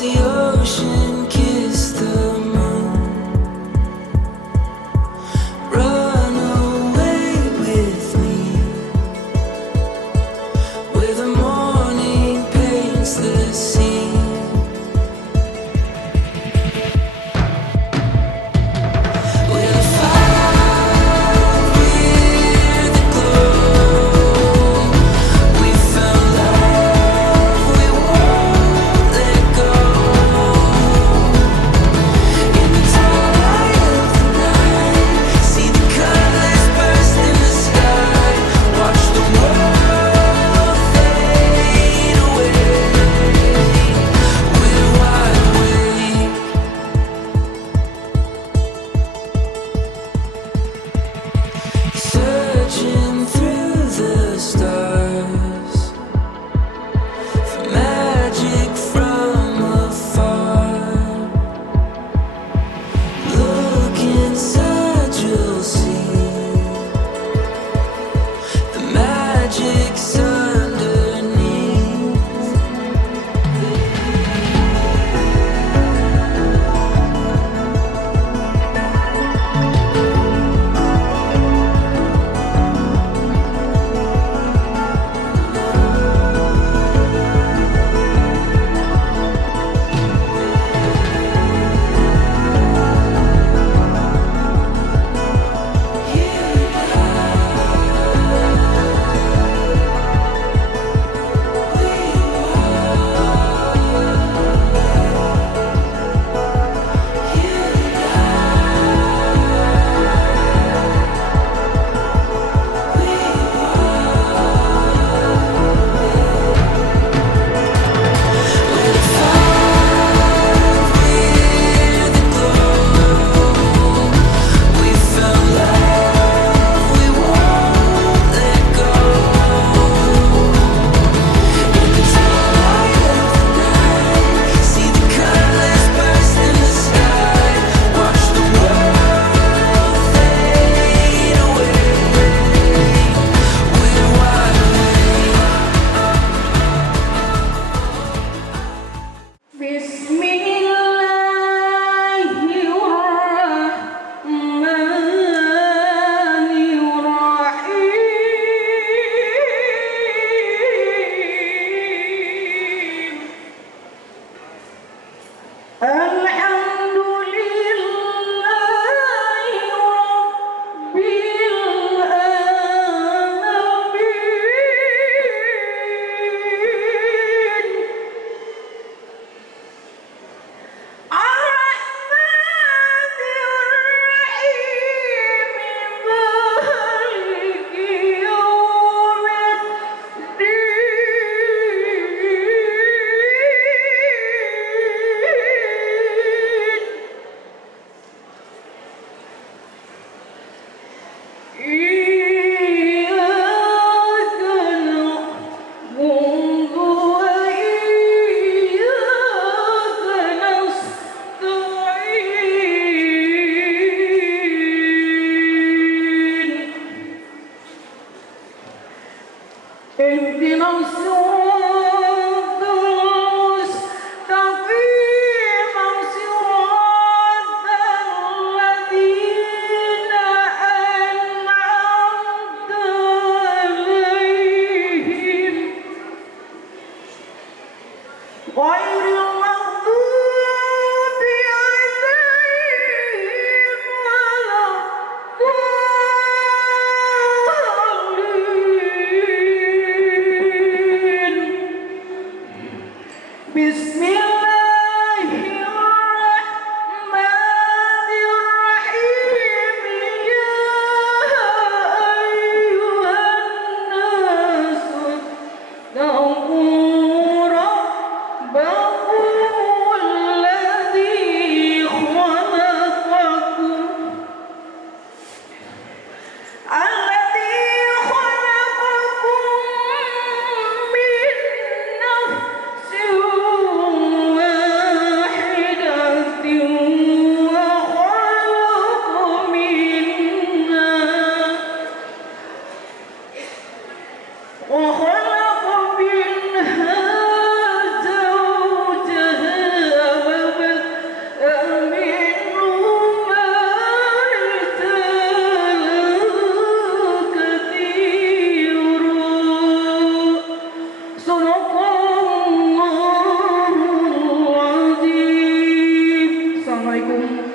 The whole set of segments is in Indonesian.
the ocean kiss the moon. Run away with me, where the morning paints the scene. We're the fire, we're the glow. We found love, we won't let go.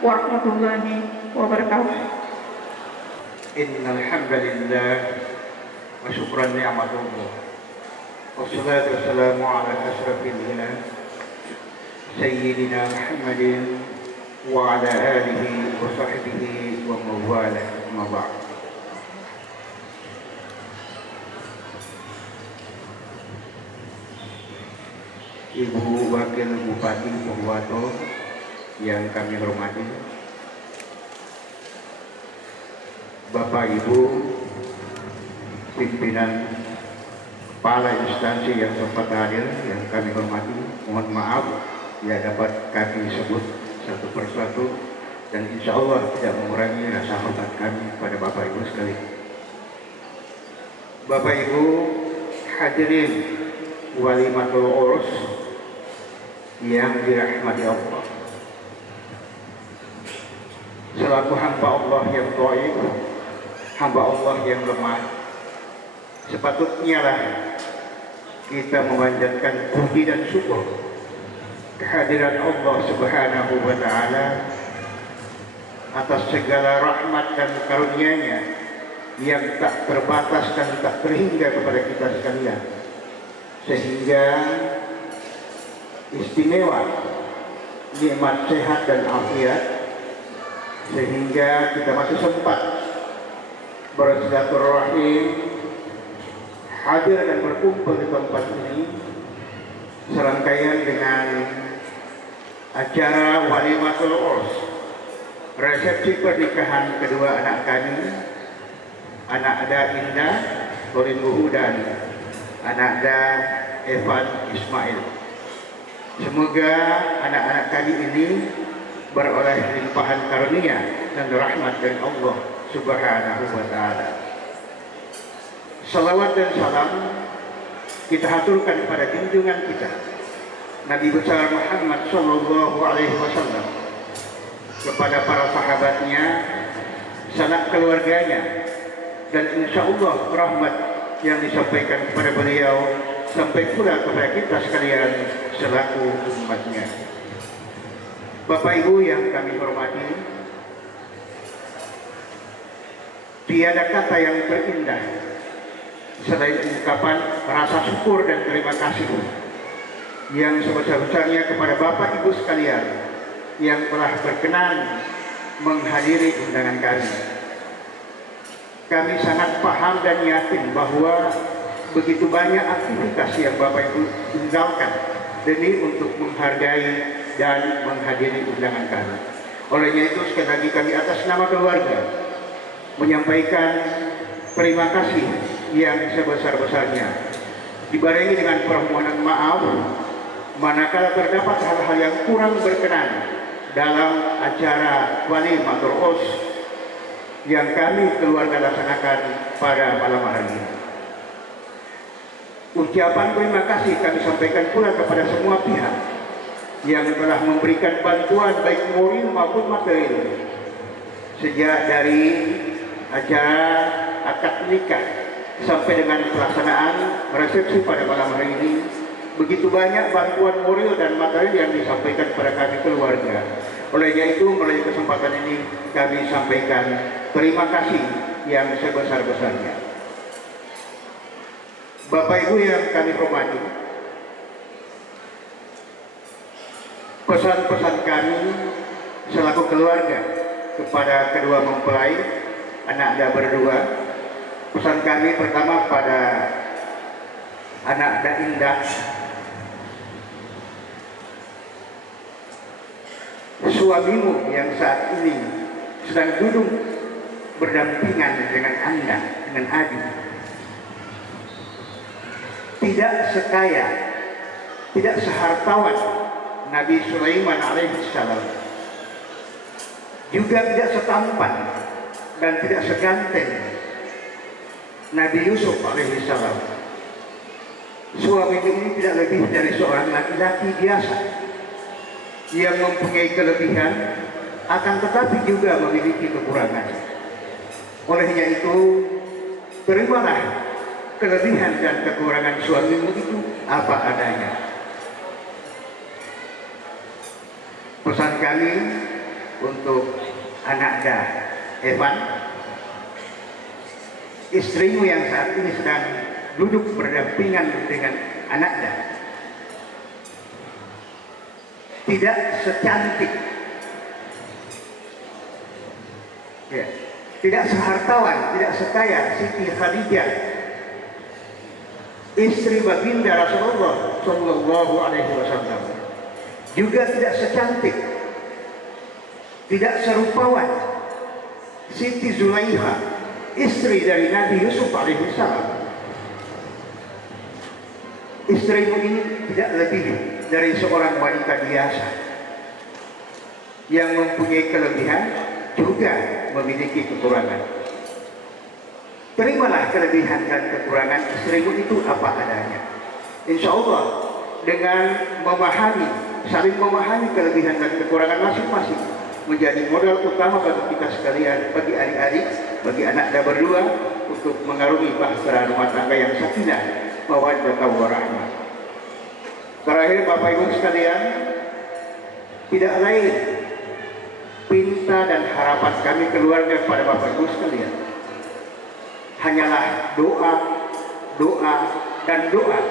warahmatullahi wabarakatuh. Innal hamdalillah wa syukran ni'matullah. Wassalatu wassalamu ala asyrafil anbiya sayyidina Muhammadin wa ala alihi wa sahbihi wa mawalah amma ba'd. Ibu Wakil Bupati Purwokerto yang kami hormati, Bapak Ibu pimpinan kepala instansi yang sempat hadir yang kami hormati, mohon maaf ya dapat kami sebut satu persatu dan insya Allah tidak mengurangi rasa hormat kami pada Bapak Ibu sekalian. Bapak Ibu hadirin walimatul urus yang dirahmati Allah, selaku hamba Allah yang dhaif, hamba Allah yang lemah, sepatutnya lah kita memanjatkan puji dan syukur kehadiran Allah Subhanahu wa Ta'ala atas segala rahmat dan karunia-Nya yang tak terbatas dan tak terhingga kepada kita sekalian, sehingga istimewa nikmat sehat dan afiat, sehingga kita masih sempat bersilaturahim, hadir dan berkumpul di tempat ini serangkaian dengan acara walimatul urs, resepsi pernikahan kedua anak kami, anak Ada Indah Lorin Buhu dan anak Ada Evan Ismail. Semoga anak-anak kami ini beroleh limpahan karunia dan rahmat dari Allah Subhanahu wa Ta'ala. Salawat dan salam kita haturkan kepada junjungan kita Nabi besar Muhammad sallallahu alaihi wasallam, kepada para sahabatnya, sanak keluarganya, dan insya Allah rahmat yang disampaikan kepada beliau sampai pula kepada kita sekalian selaku umatnya. Bapak Ibu yang kami hormati, tiada kata yang terindah selain ungkapan rasa syukur dan terima kasih yang sebesar-besarnya kepada Bapak Ibu sekalian yang telah berkenan menghadiri undangan kami. Kami sangat paham dan yakin bahwa begitu banyak aktivitas yang Bapak Ibu tinggalkan demi untuk menghargai dan menghadiri undangan kami. Olehnya itu sekali lagi kami atas nama keluarga menyampaikan terima kasih yang sebesar-besarnya, dibarengi dengan permohonan maaf manakala terdapat hal-hal yang kurang berkenan dalam acara walimatul urs yang kami keluarga laksanakan pada malam hari ini. Ucapan terima kasih kami sampaikan pula kepada semua pihak yang telah memberikan bantuan baik moral maupun material sejak dari acara akad nikah sampai dengan pelaksanaan resepsi pada malam hari ini. Begitu banyak bantuan moral dan material yang disampaikan kepada kami keluarga. Olehnya itu melalui kesempatan ini kami sampaikan terima kasih yang sebesar-besarnya. Bapak Ibu yang kami hormati, pesan-pesan kami selaku keluarga kepada kedua mempelai anak Anda berdua, pesan kami pertama pada anak Anda Indah, suamimu yang saat ini sedang duduk berdampingan dengan Anda, dengan Adi, tidak sekaya, tidak sehartawan Nabi Sulaiman alaihissalam, juga tidak setampan dan tidak seganteng Nabi Yusuf alaihissalam. Suami ini tidak lebih dari seorang laki-laki biasa yang mempunyai kelebihan akan tetapi juga memiliki kekurangan. Olehnya itu, terimalah kelebihan dan kekurangan suamimu itu apa adanya. Pesan kami untuk anaknya Evan, istrimu yang saat ini sedang duduk berdampingan dengan anaknya, tidak secantik, ya, tidak sehartawan, tidak sekaya Siti Khadijah, istri baginda Rasulullah Shallallahu Alaihi Wasallam, juga tidak secantik, tidak serupawan Siti Zulaiha, istri dari Nabi Yusuf alaihissalam. Istrimu ini tidak lebih dari seorang wanita biasa yang mempunyai kelebihan, juga memiliki kekurangan. Terimalah kelebihan dan kekurangan istrimu itu apa adanya. Insya Allah dengan memahami, saling memahami kelebihan dan kekurangan masing-masing menjadi modal utama bagi kita sekalian, bagi adik-adik, bagi anak berdua, untuk mengarungi bahtera rumah tangga yang sakinah, mawaddah warahmah. Terakhir Bapak Ibu sekalian, tidak lain pinta dan harapan kami keluarga kepada Bapak Ibu sekalian hanyalah doa, doa, dan doa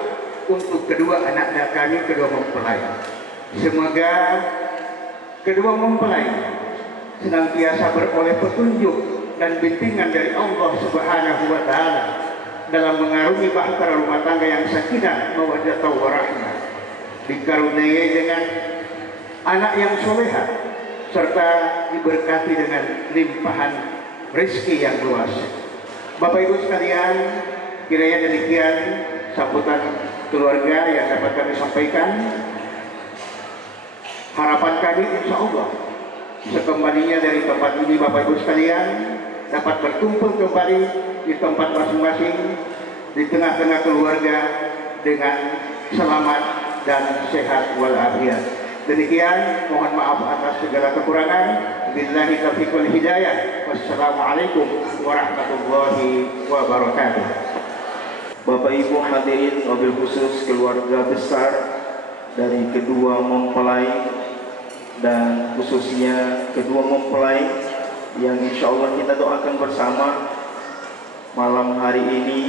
untuk kedua anak kami, kedua mempelai. Semoga kedua mempelai senantiasa beroleh petunjuk dan bimbingan dari Allah Subhanahu wa Ta'ala dalam mengarungi bahtera rumah tangga yang sakinah, mawaddah warahmah, dikaruniai dengan anak yang soleha serta diberkati dengan limpahan rezeki yang luas. Bapak Ibu sekalian, kiranya demikian sambutan keluarga yang dapat kami sampaikan. Harapan kami insya Allah sekembalinya dari tempat ini Bapak Ibu sekalian dapat berkumpul kembali di tempat masing-masing di tengah-tengah keluarga dengan selamat dan sehat walafiat. Demikian, mohon maaf atas segala kekurangan. Billahi taufiq wal hidayah. Wassalamualaikum warahmatullahi wabarakatuh. Bapak Ibu hadirin, wabil khusus keluarga besar dari kedua mempelai dan khususnya kedua mempelai yang insya Allah kita doakan bersama malam hari ini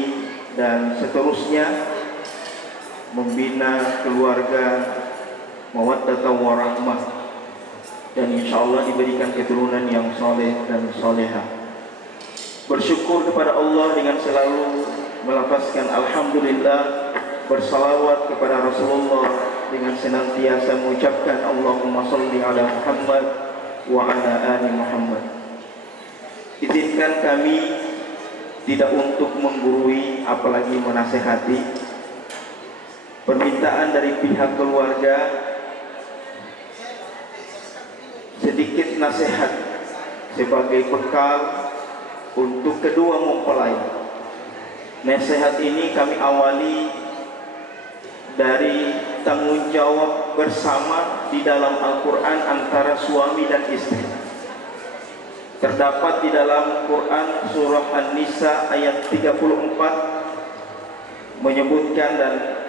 dan seterusnya, membina keluarga mawaddah warahmah dan insya Allah diberikan keturunan yang soleh dan soleha. Bersyukur kepada Allah dengan selalu melafazkan alhamdulillah, bersalawat kepada Rasulullah dengan senantiasa mengucapkan Allahumma sholli ala Muhammad wa ala ali Muhammad. Izinkan kami tidak untuk menggurui apalagi menasehati. Permintaan dari pihak keluarga, sedikit nasihat sebagai bekal untuk kedua mempelai. Nasihat ini kami awali dari tanggung jawab bersama di dalam Al-Quran antara suami dan istri. Terdapat di dalam Quran surah An-Nisa ayat 34 menyebutkan, dan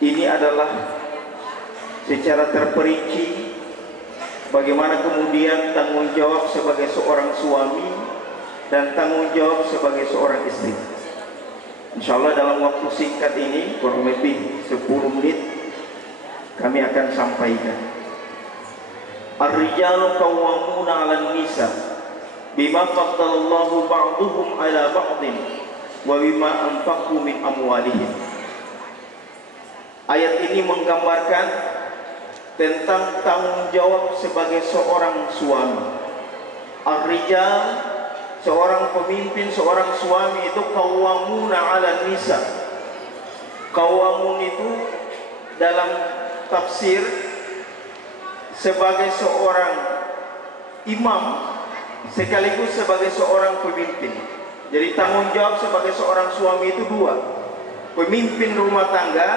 ini adalah secara terperinci bagaimana kemudian tanggung jawab sebagai seorang suami dan tanggung jawab sebagai seorang istri. Insya Allah dalam waktu singkat ini, kurang lebih 10 menit, kami akan sampaikan. Ar-rijalu qawwamuna 'alan nisa bima faddalallahu ba'duhum 'ala ba'din wa bima anfaqu min amwalihim. Ayat ini menggambarkan tentang tanggung jawab sebagai seorang suami. Ar-rijal, seorang pemimpin, seorang suami itu qawwamuna 'alan nisa. Qawwamun itu dalam tafsir sebagai seorang imam sekaligus sebagai seorang pemimpin. Jadi tanggung jawab sebagai seorang suami itu dua. Pemimpin rumah tangga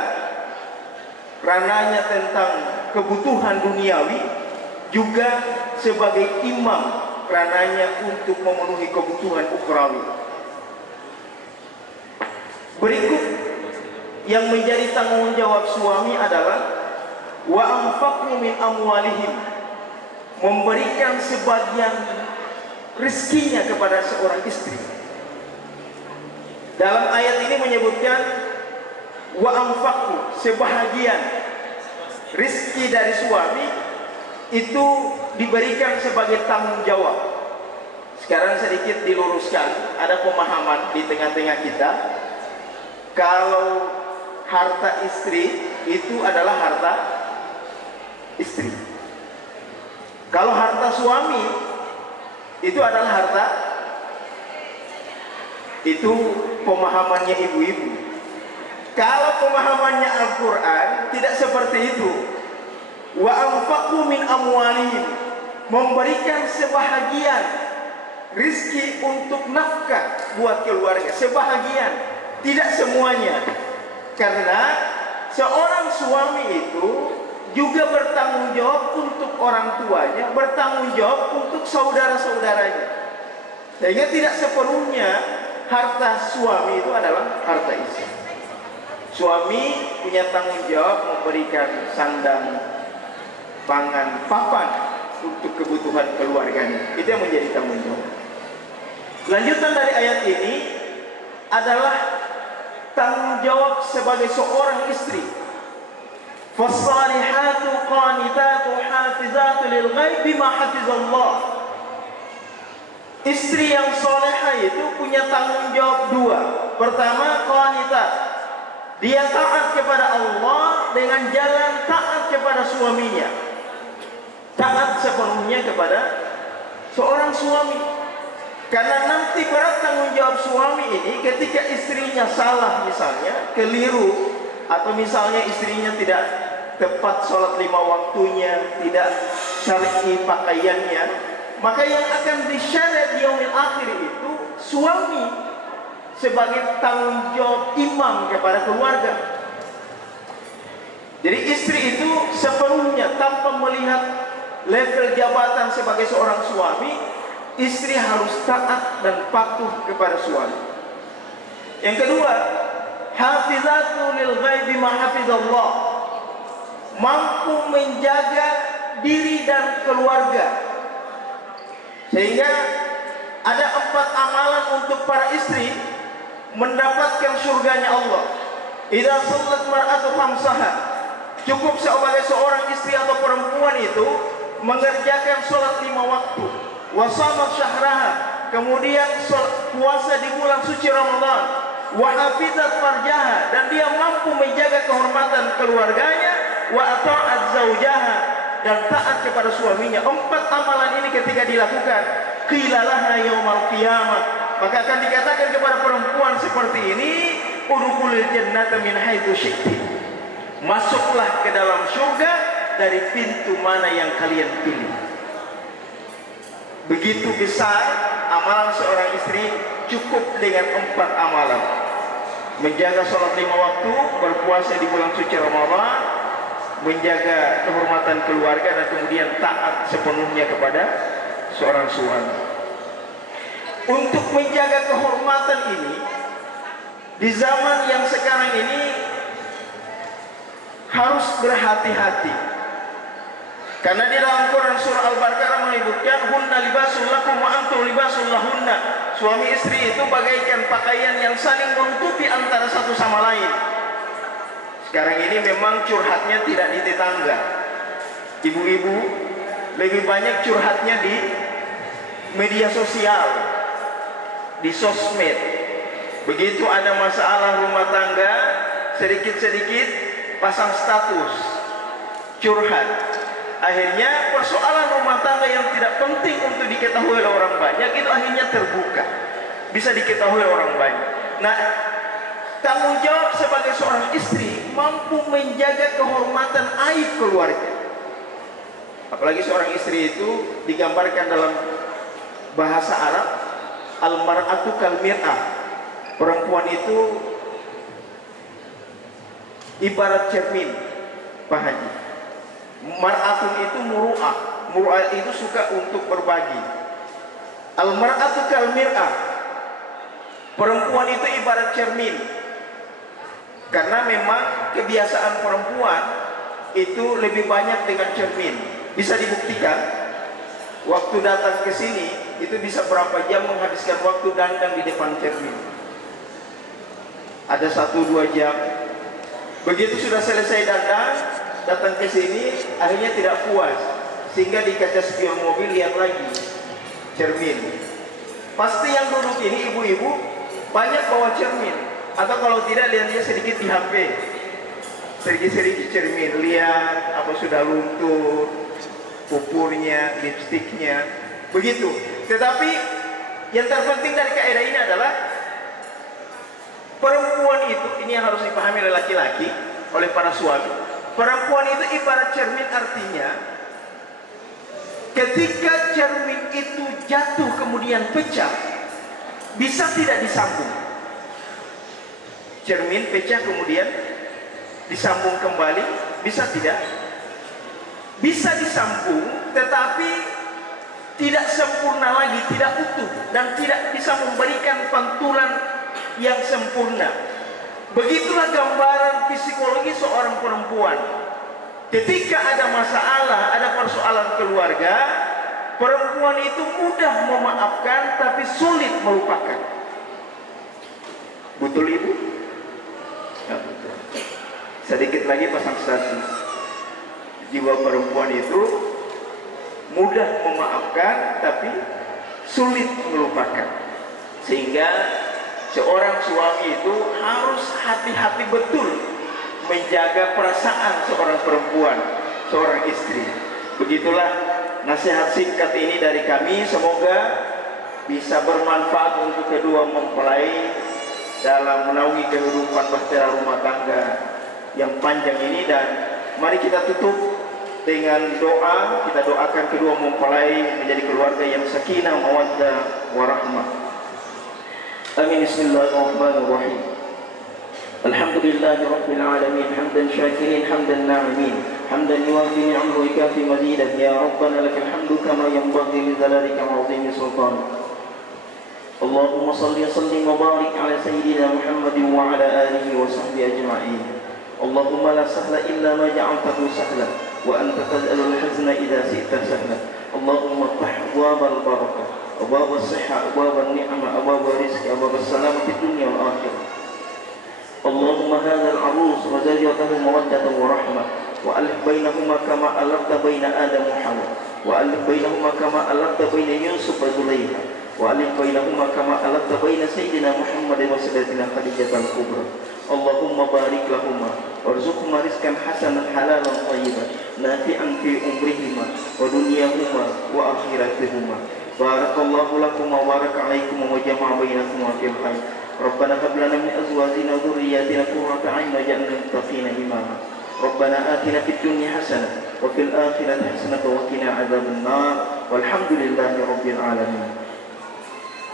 ranahnya tentang kebutuhan duniawi, juga sebagai imam ranahnya untuk memenuhi kebutuhan ukhrawi. Berikut yang menjadi tanggung jawab suami adalah wa anfaqu min amwalihim, memberikan sebagian rezekinya kepada seorang istri. Dalam ayat ini menyebutkan wa anfaqu, sebahagian rezeki dari suami itu diberikan sebagai tanggung jawab. Sekarang sedikit diluruskan, ada pemahaman di tengah-tengah kita kalau harta istri itu adalah harta istri. Kalau harta suami itu adalah harta, itu pemahamannya ibu-ibu. Kalau pemahamannya Al-Quran tidak seperti itu. Wa anfaqu min amwalihim, memberikan sebahagian rizki untuk nafkah buat keluarga, sebahagian, tidak semuanya. Karena seorang suami itu juga bertanggung jawab untuk orang tuanya, bertanggung jawab untuk saudara-saudaranya. Sehingga tidak sepenuhnya harta suami itu adalah harta istri. Suami punya tanggung jawab memberikan sandang, pangan, papan untuk kebutuhan keluarganya. Itu yang menjadi tanggung jawab. Lanjutan dari ayat ini adalah tanggung jawab sebagai seorang istri. Fassalihatu qanitatu hafizatu lil ghaib bima hafizallah. Istri yang solehah itu punya tanggung jawab dua. Pertama, qanitat, dia taat kepada Allah dengan jalan taat kepada suaminya, taat sepenuhnya kepada seorang suami. Karena nanti berat tanggung jawab suami ini ketika istrinya salah, misalnya keliru, atau misalnya istrinya tidak tepat sholat 5 waktunya, tidak syar'i pakaiannya, maka yang akan disyarat di yaumil akhir itu suami sebagai tanggung jawab imam kepada keluarga. Jadi istri itu sepenuhnya tanpa melihat level jabatan sebagai seorang suami, istri harus taat dan patuh kepada suami. Yang kedua, hafizatu lil ghaibi ma hafizallah, mampu menjaga diri dan keluarga. Sehingga ada 4 amalan untuk para istri mendapatkan surganya Allah. Idza shallat mar'atu khamsaha, cukup sebagai seorang istri atau perempuan itu mengerjakan sholat 5 waktu. Wa shamat syahraha, kemudian puasa di bulan suci Ramadan. Wa hafizat farjaha, dan dia mampu menjaga kehormatan keluarganya. Wa ata'at zaujaha, dan taat kepada suaminya. 4 amalan ini ketika dilakukan, qila laha yaumal qiyamah, maka akan dikatakan kepada perempuan seperti ini, udkhulil jannata min haitsu syi'ti, masuklah ke dalam surga dari pintu mana yang kalian pilih. Begitu besar amalan seorang istri, cukup dengan 4 amalan: menjaga sholat 5 waktu, berpuasa di bulan suci Ramadan, menjaga kehormatan keluarga, dan kemudian taat sepenuhnya kepada seorang suami. Untuk menjaga kehormatan ini di zaman yang sekarang ini harus berhati-hati. Karena di dalam Quran surah Al-Baqarah menyebutkan hunna libasul lakum wa antum libasul lahunna. Suami istri itu bagaikan pakaian yang saling menutupi antara satu sama lain. Sekarang ini memang curhatnya tidak di tetangga. Ibu-ibu lebih banyak curhatnya di media sosial, di sosmed. Begitu ada masalah rumah tangga, sedikit-sedikit pasang status, curhat. Akhirnya persoalan rumah tangga yang tidak penting untuk diketahui oleh orang banyak itu akhirnya terbuka, bisa diketahui oleh orang banyak. Nah, tanggung jawab sebagai seorang istri mampu menjaga kehormatan aib keluarga. Apalagi seorang istri itu digambarkan dalam bahasa Arab, al-mar'atu kal mir'ah, perempuan itu ibarat cermin, Pak Haji. Mar'atun itu muru'ah, muru'ah itu suka untuk berbagi. Al-mar'atu kal mir'ah, perempuan itu ibarat cermin. Karena memang kebiasaan perempuan itu lebih banyak dengan cermin. Bisa dibuktikan waktu datang ke sini itu bisa berapa jam menghabiskan waktu dandan di depan cermin. Ada 1-2 jam. Begitu sudah selesai dandan, datang ke sini, akhirnya tidak puas, sehingga di kaca spion mobil lihat lagi cermin. Pasti yang duduk ini ibu-ibu banyak bawa cermin, atau kalau tidak lihatnya sedikit di HP, sedikit cermin, lihat apa sudah luntur, pupurnya, lipstiknya, begitu. Tetapi yang terpenting dari kaidah ini adalah perempuan itu, ini yang harus dipahami oleh laki-laki, oleh para suami. Perempuan itu ibarat cermin, artinya ketika cermin itu jatuh kemudian pecah, bisa tidak disambung. Cermin pecah kemudian disambung kembali, bisa tidak? Bisa disambung, tetapi tidak sempurna lagi, tidak utuh, dan tidak bisa memberikan pantulan yang sempurna. Begitulah gambaran psikologi seorang perempuan. Ketika ada masalah, ada persoalan keluarga, perempuan itu mudah memaafkan tapi sulit melupakan. Betul ibu? Ya, betul. Sedikit lagi pasang status. Jiwa perempuan itu mudah memaafkan tapi sulit melupakan. Sehingga seorang suami itu harus hati-hati betul menjaga perasaan seorang perempuan, seorang istri. Begitulah nasihat singkat ini dari kami. Semoga bisa bermanfaat untuk kedua mempelai dalam menaungi kehidupan bahtera rumah tangga yang panjang ini. Dan mari kita tutup dengan doa. Kita doakan kedua mempelai menjadi keluarga yang sakinah, mawaddah, warahmah. Amin. Bismillahirrahmanirrahim. Alhamdulillahi Rabbil Alamin. Hamdan syakirin, hamdan na'imin, hamdan yuwafi ni'amahu wa yukafi mazidah. Ya Rabbana lakal hamdu kama yanbaghi li dhalalika wa 'azimi sultanik. Allahumma salli wa sallim wa barik ala sayyidina Muhammadin wa ala alihi wa sahbihi ajma'in. Allahumma la sahla illa ma ja'altahu sahla wa anta taj'alul hazna idza syi'ta sahla. Allahumma iftah abwabal barakah, abwabas sihah, abwabal ni'mah, abwabal rizq, abwabas salamah fid dunya wal akhirah. Allahumma hadzal arus wa zawjatahu mawaddatan wa rahmah, wa alif bainahuma kama alafta baina Adam wa Hawa, wa alif bainahuma kama alafta baina Yusuf wa Zulaikha, wa alif bainahuma kama alafta baina sayyidina Muhammad wa sayyidatina Khadijah al-Kubra. Allahumma barik lahuma warzuqhuma rizqan hasanan halalan thayyiban nafi'an fi umrihima wa dunyahuma wa akhiratihima. Barakallahu lakum wa baraka alaikum wa jama'a bainakuma fil khair. Rabbana hab lana min azwajina wa dhurriyyatina qurrata a'yun waj'alna lil muttaqina imama. Rabbana atina fid dunya hasanah wa fil akhirati hasanah wa qina adzaban nar. Walhamdulillahi rabbil alamin.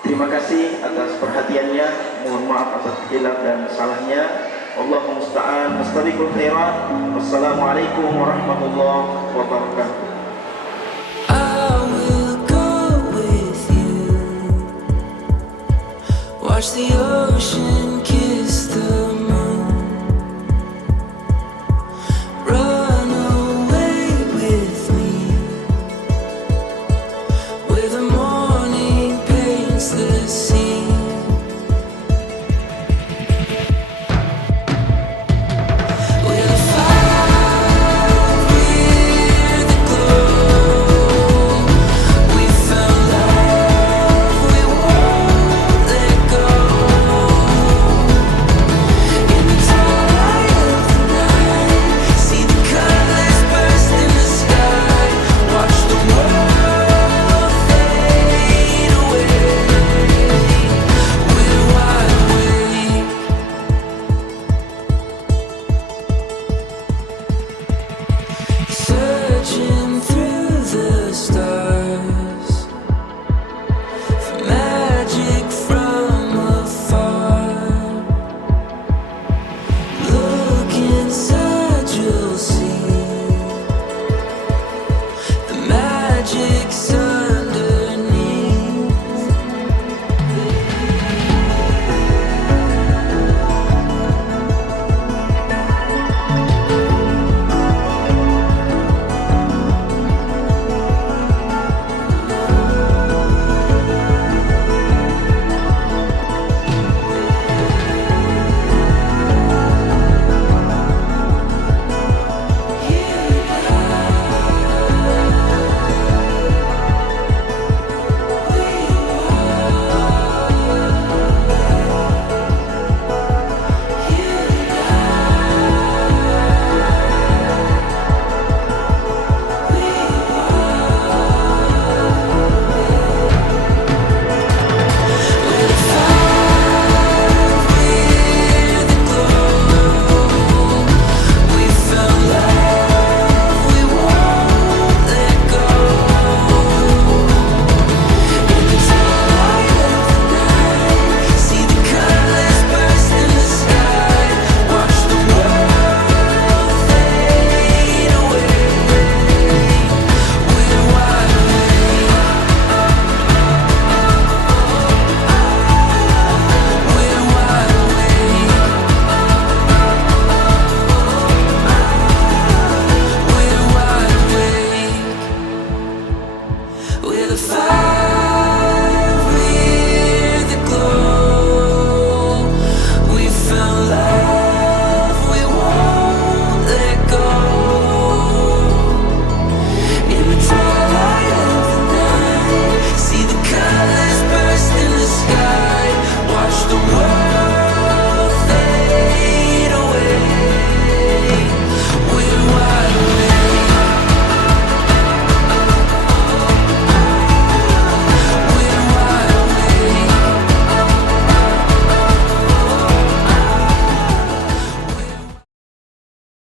Terima kasih atas perhatiannya. Mohon maaf atas khilaf dan salahnya. Allahumma musta'an. Astaghfirul khairat. Wassalamualaikum warahmatullahi wabarakatuh. I will go with you. Watch the ocean kiss the moon. Run away with me. Where the morning paints the scene. We're the fire, we're the glow. We found love, we won't let go. In the twilight of the night, see the colors burst in the sky. Watch the world fade away. We're wide awake. Searching through the stars for magic from afar. Look inside, you'll see the magic's underneath. the fire.